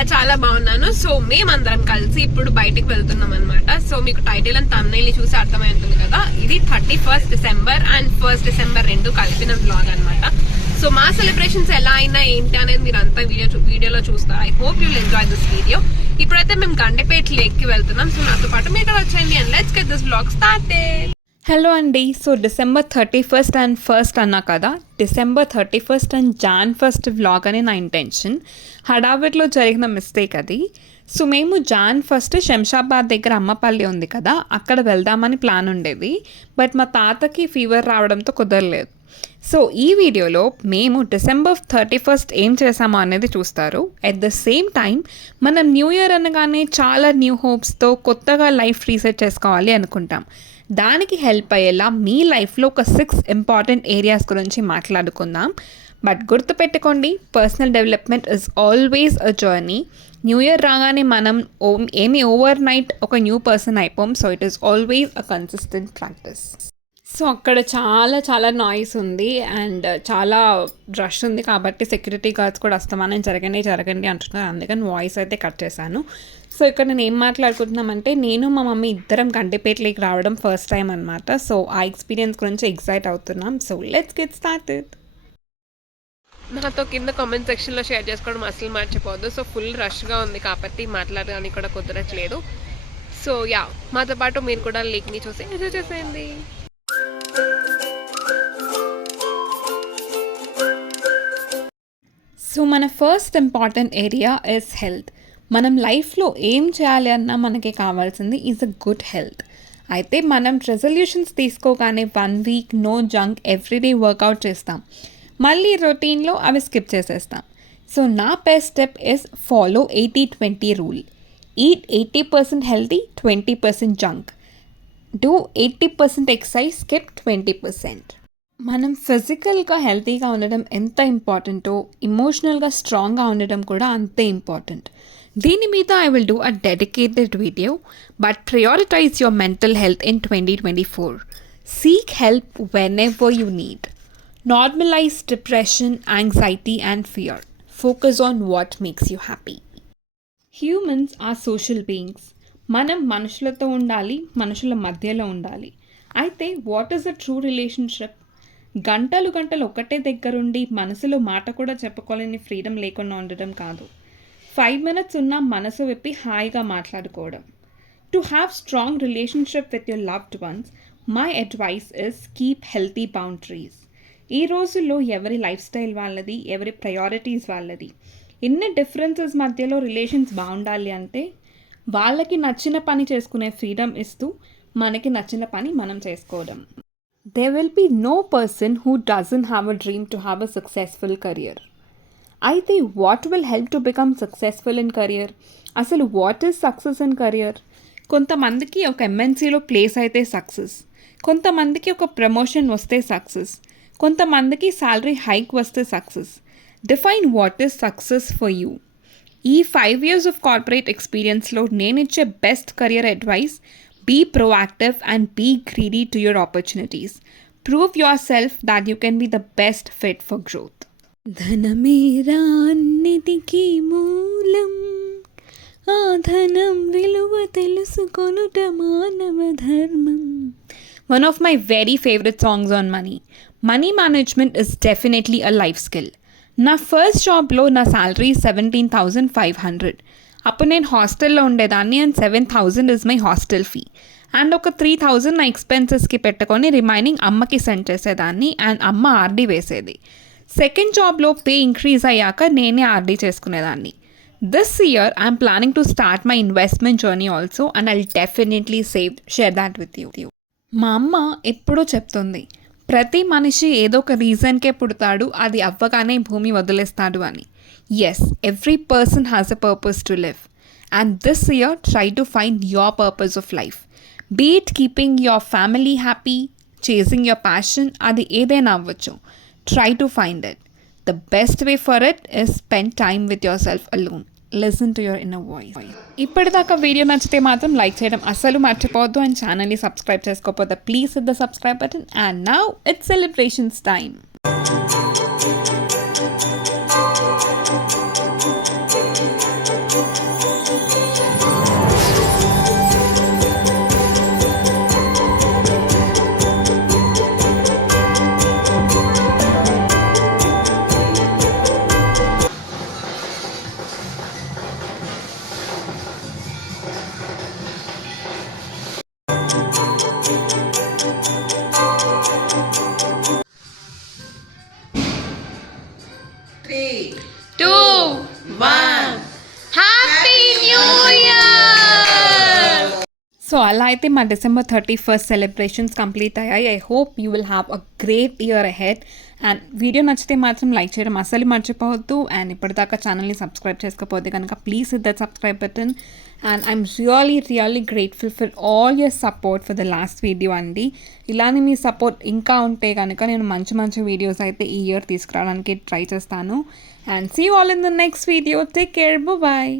చాలా చాలా బాగున్నాను. సో మేమందరం కలిసి ఇప్పుడు బయటికి వెళ్తున్నాం అనమాట. సో మీకు టైటిల్ అండ్ థంబ్నెయిల్ చూసి అర్థమై ఉంటుంది కదా, ఇది 31st December and 1st December రెండు కలిపిన బ్లాగ్ అనమాట. సో మా సెలబ్రేషన్స్ ఎలా అయినా ఏంటి అనేది మీరు అంతా వీడియోలో చూస్తారు. I hope you'll enjoy this video. ఇప్పుడైతే మేము గండిపేట లేక్ కి వెళ్తున్నాం. సో నాతో పాటు మీతో వచ్చేయండి and let's get this blog started. Hello అండి. So December 31st and 1st అన్నా కదా, December 31st and Jan 1st vlog అని నా ఇంటెన్షన్. హడావిడిలో జరిగిన మిస్టేక్ అది. సో మేము Jan 1st శంషాబాద్ దగ్గర అమ్మపల్లి ఉంది కదా, అక్కడ వెళ్దామని ప్లాన్ ఉండేది. బట్ మా తాతకి ఫీవర్ రావడంతో కుదరలేదు. సో ఈ వీడియోలో మేము December 31st ఏం చేసామో అనేది చూస్తారు. అట్ ద సేమ్ టైం మనం న్యూ ఇయర్ అనగానే చాలా న్యూ హోప్స్తో కొత్తగా లైఫ్ రీసెట్ చేసుకోవాలి అనుకుంటాం. దానికి హెల్ప్ అయ్యేలా మీ లైఫ్లో ఒక 6 ఇంపార్టెంట్ ఏరియాస్ గురించి మాట్లాడుకుందాం. బట్ గుర్తుపెట్టుకోండి, personal development is always a journey. New year రాగానే మనం ఏమి ఓవర్ నైట్ ఒక న్యూ పర్సన్ అయిపోం. So it is always a consistent practice. So అక్కడ చాలా నాయిస్ ఉంది అండ్ చాలా రష్ ఉంది కాబట్టి సెక్యూరిటీ గార్డ్స్ కూడా అస్తమానం జరగండి అంటున్నారు. అందుకని వాయిస్ అయితే కట్ చేశాను. సో ఇక్కడ నేను ఏం మాట్లాడుకుంటున్నామంటే, నేను మా మమ్మీ ఇద్దరం గండిపేటలోకి రావడం ఫస్ట్ టైం అనమాట. సో ఆ ఎక్స్పీరియన్స్ గురించి ఎక్సైట్ అవుతున్నాం. So let's get started. నాతో కింద కామెంట్ సెక్షన్లో షేర్ చేసుకోవడం అసలు మర్చిపోవద్దు. సో ఫుల్ రష్గా ఉంది కాబట్టి మాట్లాడడానికి కూడా కుదరట్లేదు. సో యా, మాతో పాటు మీరు కూడా లేక్ని చూసి ఎంజాయ్ చేసేయండి. సో మన first important area is health. మనం లైఫ్లో ఏం చేయాలి అన్నా మనకి కావాల్సింది ఈజ్ అ గుడ్ హెల్త్. అయితే మనం రెజల్యూషన్స్ తీసుకోగానే 1 week no junk everyday workout చేస్తాం. మళ్ళీ రొటీన్లో అవి స్కిప్ చేసేస్తాం. సో నా best step is follow 80-20 rule. Eat 80% healthy, 20% junk. Do 80% exercise, skip 20%. మనం ఫిజికల్గా హెల్తీగా ఉండడం ఎంత ఇంపార్టెంటో, ఇమోషనల్గా స్ట్రాంగ్గా ఉండడం కూడా అంతే ఇంపార్టెంట్. దీని మీద I will do a dedicated video. But prioritise your mental health in 2024. Seek help whenever you need. Normalize depression, anxiety and fear. Focus on what makes you happy. Humans are social beings. మనం మనుషులతో ఉండాలి, మనుషుల మధ్యలో ఉండాలి. అయితే what is a true relationship? గంటలు ఒకటే దగ్గరుండి మనసులో మాట కూడా చెప్పుకోలేని ఫ్రీడమ్ లేకుండా ఉండడం కాదు. 5 minutes ఉన్నా మనసు విప్పి హాయిగా మాట్లాడుకోవడం. To have strong relationship with your loved ones, my advice is keep healthy boundaries. ఈ రోజుల్లో ఎవరి లైఫ్ స్టైల్ వాళ్ళది, ఎవరి ప్రయారిటీస్ వాళ్ళది. ఇన్ని డిఫరెన్సెస్ మధ్యలో రిలేషన్స్ బాగుండాలి అంటే వాళ్ళకి నచ్చిన పని చేసుకునే ఫ్రీడమ్ ఇస్తూ మనకి నచ్చిన పని మనం చేసుకోవడం. There will be no person who doesn't have a dream to have a successful career. అయితే what will help to become successful in career? అసలు what is success in career? కొంతమందికి ఒక MNCలో ప్లేస్ అయితే సక్సెస్, కొంతమందికి ఒక ప్రమోషన్ వస్తే success, కొంతమందికి salary hike వస్తే success. Define what is success for you. ఈ 5 years ఆఫ్ కార్పొరేట్ ఎక్స్పీరియన్స్లో నేను ఇచ్చే best career advice: be proactive and be greedy to your opportunities. Prove yourself that you can be the best fit for growth. ధనమేరా అన్నిటికీ మూలం, ఆ ధనం విలువ తెలుసుకొనుట మానవ ధర్మం. One of my very favorite songs on money. Money management is definitely a life skill. నా first జాబ్లో నా శాలరీ 17,500. అప్పుడు నేను హాస్టల్లో ఉండేదాన్ని and 7,000 is my hostel fee. And ఒక 3,000 నా ఎక్స్పెన్సెస్కి పెట్టుకొని రిమైనింగ్ అమ్మకి సెండ్ చేసేదాన్ని అండ్ అమ్మ ఆర్డీ వేసేది. సెకండ్ జాబ్లో పే ఇంక్రీజ్ అయ్యాక నేనే ఆర్డీ చేసుకునేదాన్ని. This year I'm planning to start my investment journey also and I definitely share that with you. మా అమ్మ ఎప్పుడూ చెప్తుంది, ప్రతి మనిషి ఏదో ఒక రీజన్కే పుడతాడు, అది అవ్వగానే భూమి వదిలేస్తాడు అని. Yes, every person has a purpose to live. And this year, try to find your purpose of life. Be it keeping your family happy, chasing your passion, adi edaina avvachu. Try to find it. The best way for it is spend time with yourself alone. Listen to your inner voice. ఇప్పటిదాకా video నచ్చితే మాత్రం like చేయడం అస్సలు మర్చిపోవద్దు and ఛానల్ని subscribe చేసుకోకపోతే please hit the subscribe button. And now it's celebrations time. So అలా అయితే మా December 31st సెలబ్రేషన్స్ కంప్లీట్ అయ్యాయి. I hope you will have a great year ahead. And video నచ్చితే మాత్రం లైక్ చేయడం అస్సలు మర్చిపోవద్దు. అండ్ ఇప్పటిదాకా ఛానల్ని సబ్స్క్రైబ్ చేసుకోకపోతే కనుక please hit that subscribe button. And I'm really grateful for all your support for the last video అండి. ఇలానే మీ సపోర్ట్ ఇంకా ఉంటే కనుక నేను మంచి వీడియోస్ అయితే ఈ ఇయర్ తీసుకురావడానికి ట్రై చేస్తాను. And see you all in the next video. Take care, bye.